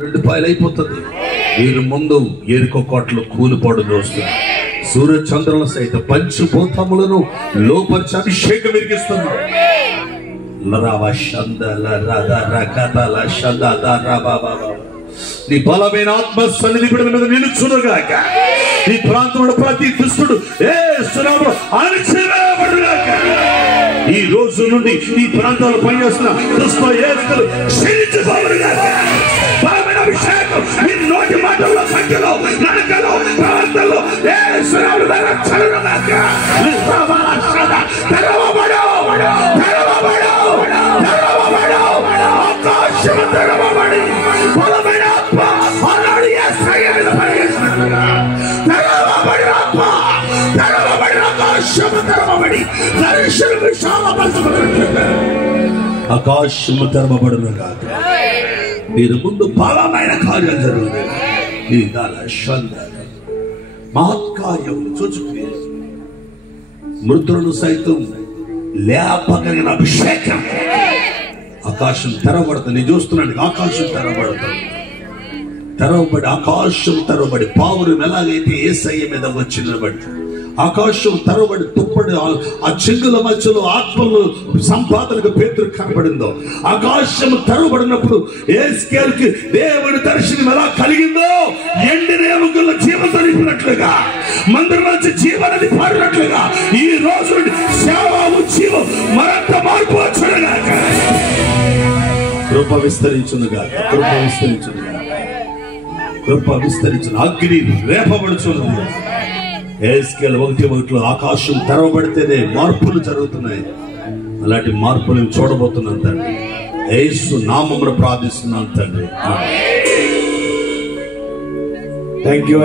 2 పాయలు అయిపోతుంది. వీరి ముందు ఎరుకో కోటలు కూలిపోవడం చూస్తుంది. సూర్య చంద్రుల సైత పంచభూతములను లోపరిచి అభిషేకం విరిగిస్తున్నాడు. నీ బలమైన ఆత్మ సన్నిధి మీద నిలుచునుగాక. ఈ ప్రాంతంలో ప్రతి దుష్టుడు యేసునామములో అణిచివేయబడుగాక. ఈ రోజు నుండి ఈ ప్రాంతాల్లో పనిచేస్తున్న దుష్ట యేసులు క్షీణించిపోవుగాక. బలమైన అభిషేకం మీ నోటి మాటల్లో, సంఖ్యలో, నడకలో, ప్రవర్తనలో యేసునామములో రక్షణగాక. తెరవబడు, తెరవబడు, తెరవబడు, ఆకాశం తెరవబడి బలమైన ఆత్మ ఆనాడు యేసయ్య మీద పనిచేస్తున్నట్టుగా తెరవబడి ఆత్మ, తెరవబడి ఆకాశం తెరవబడి దర్శన విశాలపరచబడినట్లుగా ఆకాశము తెరవబడునుగాక. మీరు ముందు బలమైన కార్యాలు జరుగుతాయి. ఈ మహత్కార్యం చూచుకుని మృతులను సైతం లేపగలిగిన అభిషేకం. ఆకాశం తెరవబడుతుంది. నేను చూస్తున్నాను, ఆకాశం తెరవబడుతుంది. తెరవబడి ఆకాశం తెరవబడి పావురం ఎలాగైతే యేసయ్య మీద వచ్చి నిలబడి ఆకాశం తెరవబడి తుప్పడి ఆ చెంగుల మధ్యలో ఆత్మలు సంపాదనకు పేతురు కనబడిందో, ఆకాశం తెరవబడినప్పుడు యేస్కేలుకి దేవుడి దర్శనం ఎలా కలిగిందో, ఎండిన ఎముకల్లో జీవం తరిపినట్లుగా, మందిరం నుంచి జీవనది పారినట్లుగా ఈ రోజు నుండి సేవకు జీవం మరింత మార్పు వచ్చునుగాక. కృప విస్తరించునుగాక. కృప విస్తరించునుగాక. కృప విస్తరించును. అగ్ని రేపబడుచున్నది. యేస్కేలు 1:1 ఆకాశం తెరవబడితేనే మార్పులు జరుగుతున్నాయి. అలాంటి మార్పులు చూడబోతున్నాను తండ్రి. యేసు నామమున ప్రార్థిస్తున్నాను తండ్రి. Thank you.